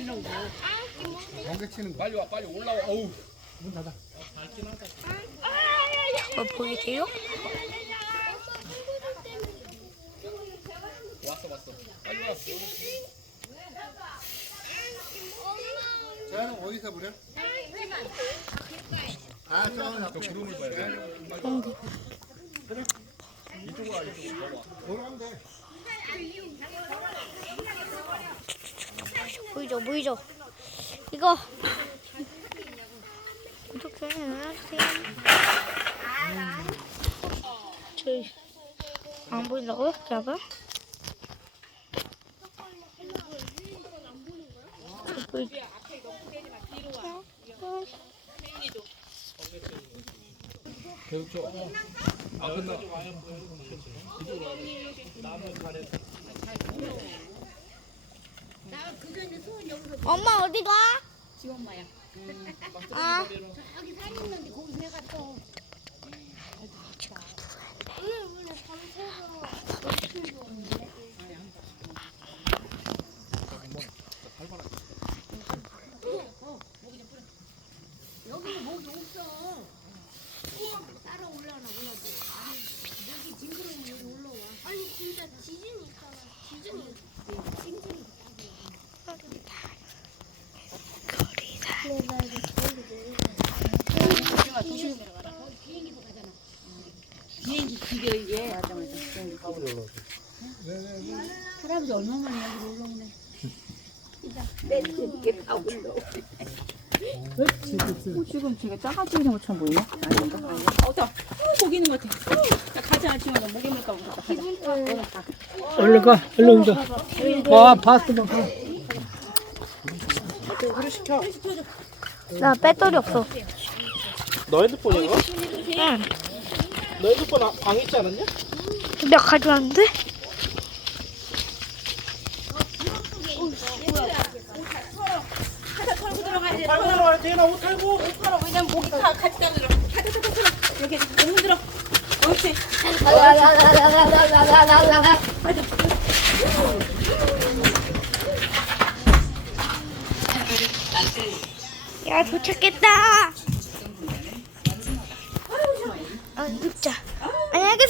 치는 거. 엉겨 치는 거. 빨리 와 빨리 올라와 어우 문 닫아. 어, 보이세요? 왔어 왔어 빨리 와 저는 어디서 부려? 아, 저는 저 구름을 봐야 돼 이쪽으로 와 이쪽으로 와 하면 돼? 보이죠, 보이죠? 이거 좀 해주세요. 저희 안 보인다고요? 보이- 계속 줘 아, 끝나 엄마 어디 가? 지엄마야. 아, 여기 산 있는데 거기 왜 갔어? 여기는 목이 없어. 따라 올라오나 몰라도. 아니, 목이 징그러우면 여기 올라와. 아니 진짜 지진이 있잖아. 지진이. 징징이. 내가 조심히 내려가라. 거기 비행기도 가잖아. 기계 이게. 맞아 맞아. 비행기 기계. 할아버지 얼마만에 여기 올라오네. 이게 다 올라오. 어, 지금 되게 것처럼 보이네? 아닌가? 아닌가? 어, 자, 어, 목이 있는 것 같아. 어, 자, 가자, 지금 목이 있을까 보다. 얼른 가, 얼른 가. 와, 봤어, 봐. 나 배터리 없어. 너 핸드폰인가? 응. 너 핸드폰 아- 있지 않았냐? 내가 가져왔는데? 들어가야 돼. 나옷. 왜냐면 목이 다 같이. 여기 너무 들어. 옳지. 야, 도착했다. আচ্ছা। দুধটা